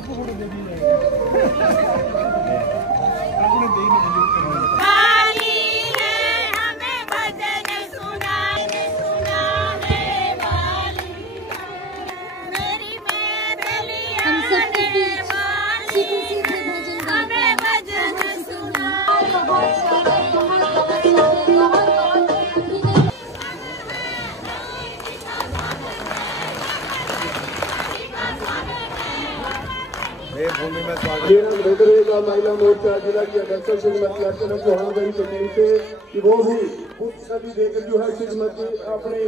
आपको फोटो दे दी आपने दे दी भूमि में महिला मोर्चा जिला की अध्यक्ष श्रीमती अर्चना चौहान गई की टीम से कि वो भी सभी देकर जो है श्रीमती अपने